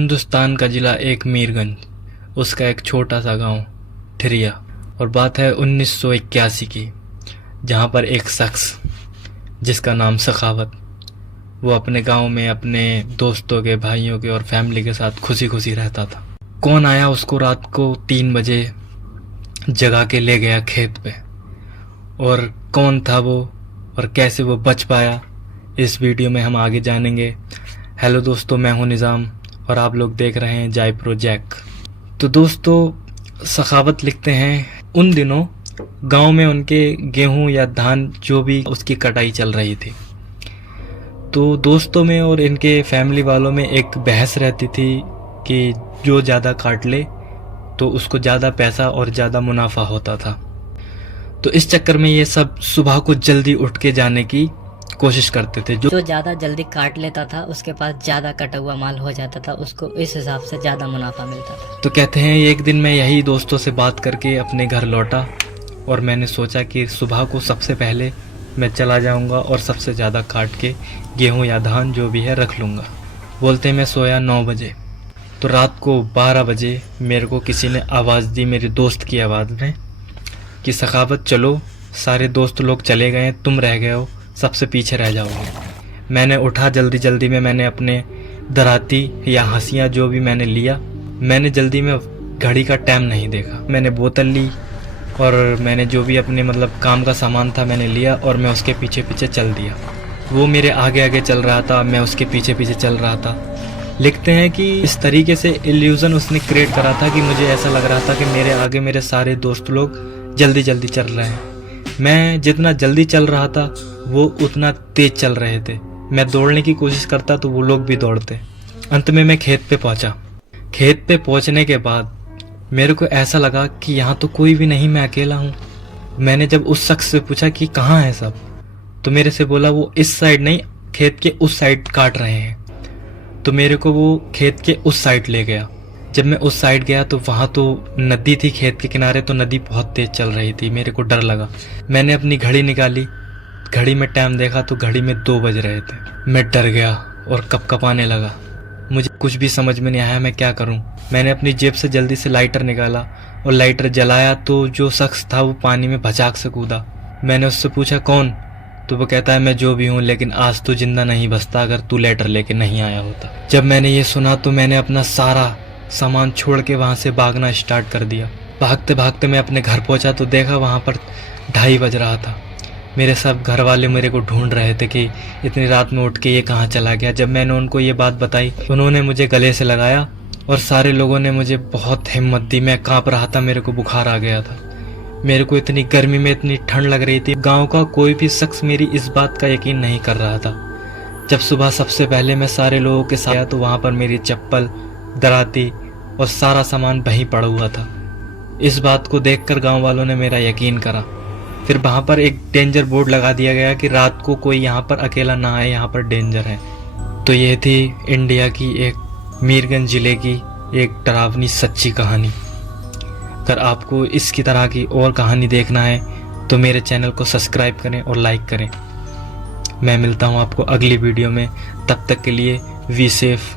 हिंदुस्तान का ज़िला एक मीरगंज, उसका एक छोटा सा गांव ठिरिया। और बात है 1981 की, जहां पर एक शख्स जिसका नाम सखावत, वो अपने गांव में अपने दोस्तों के, भाइयों के और फैमिली के साथ खुशी खुशी रहता था। कौन आया उसको रात को 3 बजे जगा के ले गया खेत पे, और कौन था वो और कैसे वो बच पाया, इस वीडियो में हम आगे जानेंगे। हेलो दोस्तों, मैं हूं निज़ाम और आप लोग देख रहे हैं जाय प्रोजेक्ट। तो दोस्तों, सखावत लिखते हैं उन दिनों गांव में उनके गेहूं या धान जो भी उसकी कटाई चल रही थी। तो दोस्तों में और इनके फैमिली वालों में एक बहस रहती थी कि जो ज़्यादा काट ले तो उसको ज़्यादा पैसा और ज़्यादा मुनाफा होता था। तो इस चक्कर में ये सब सुबह को जल्दी उठ के जाने की कोशिश करते थे। जो ज़्यादा जल्दी काट लेता था उसके पास ज़्यादा कटा हुआ माल हो जाता था, उसको इस हिसाब से ज़्यादा मुनाफा मिलता था। तो कहते हैं एक दिन मैं यही दोस्तों से बात करके अपने घर लौटा और मैंने सोचा कि सुबह को सबसे पहले मैं चला जाऊंगा और सबसे ज़्यादा काट के गेहूं या धान जो भी है रख लूँगा। बोलते मैं सोया 9 बजे, तो रात को 12 बजे मेरे को किसी ने आवाज़ दी, मेरे दोस्त की आवाज़ में, कि सखावत चलो, सारे दोस्त लोग चले गए, तुम रह गए हो, सबसे पीछे रह जाओगे। मैंने उठा, जल्दी जल्दी में मैंने अपने दराती या हंसियाँ जो भी मैंने लिया, मैंने जल्दी में घड़ी का टाइम नहीं देखा, मैंने बोतल ली और मैंने जो भी अपने काम का सामान था मैंने लिया और मैं उसके पीछे पीछे चल दिया। वो मेरे आगे आगे चल रहा था, मैं उसके पीछे पीछे चल रहा था। लिखते हैं कि इस तरीके से इल्यूज़न उसने क्रिएट करा था कि मुझे ऐसा लग रहा था कि मेरे आगे मेरे सारे दोस्त लोग जल्दी जल्दी चल रहे हैं। मैं जितना जल्दी चल रहा था वो उतना तेज चल रहे थे। मैं दौड़ने की कोशिश करता तो वो लोग भी दौड़ते। अंत में मैं खेत पे पहुंचा। खेत पे पहुंचने के बाद मेरे को ऐसा लगा कि यहाँ तो कोई भी नहीं, मैं अकेला हूँ। मैंने जब उस शख्स से पूछा कि कहाँ है सब, तो मेरे से बोला वो इस साइड नहीं, खेत के उस साइड काट रहे हैं। तो मेरे को वो खेत के उस साइड ले गया। जब मैं उस साइड गया तो वहाँ तो नदी थी खेत के किनारे, तो नदी बहुत तेज चल रही थी। मेरे को डर लगा। मैंने अपनी घड़ी निकाली, घड़ी में टाइम देखा तो घड़ी में 2 बज रहे थे। मैं डर गया और कपकपाने लगा। मुझे कुछ भी समझ में नहीं आया मैं क्या करूं। मैंने अपनी जेब से जल्दी से लाइटर निकाला और लाइटर जलाया तो जो शख्स था वो पानी में भचाक से कूदा। मैंने उससे पूछा कौन, तो वो कहता है मैं जो भी हूँ, लेकिन आज तो जिंदा नहीं बचता अगर तू लाइटर लेके नहीं आया होता। जब मैंने ये सुना तो मैंने अपना सारा सामान छोड़ के वहाँ से भागना स्टार्ट कर दिया। भागते भागते मैं अपने घर पहुँचा तो देखा वहाँ पर 2:30 बज रहा था। मेरे सब घर वाले मेरे को ढूंढ रहे थे कि इतनी रात में उठ के ये कहाँ चला गया। जब मैंने उनको ये बात बताई, उन्होंने मुझे गले से लगाया और सारे लोगों ने मुझे बहुत हिम्मत दी। मैं काँप रहा था, मेरे को बुखार आ गया था। मेरे को इतनी गर्मी में इतनी ठंड लग रही थी। गाँव का कोई भी शख्स मेरी इस बात का यकीन नहीं कर रहा था। जब सुबह सबसे पहले मैं सारे लोगों के साथ आया तो वहाँ पर मेरी चप्पल, दराती और सारा सामान वहीं पड़ा हुआ था। इस बात को देखकर गाँव वालों ने मेरा यकीन करा। फिर वहाँ पर एक डेंजर बोर्ड लगा दिया गया कि रात को कोई यहाँ पर अकेला ना आए, यहाँ पर डेंजर है। तो ये थी इंडिया की एक मीरगंज ज़िले की एक डरावनी सच्ची कहानी। अगर आपको इसकी तरह की और कहानी देखना है तो मेरे चैनल को सब्सक्राइब करें और लाइक करें। मैं मिलता हूँ आपको अगली वीडियो में, तब तक के लिए वी सेफ।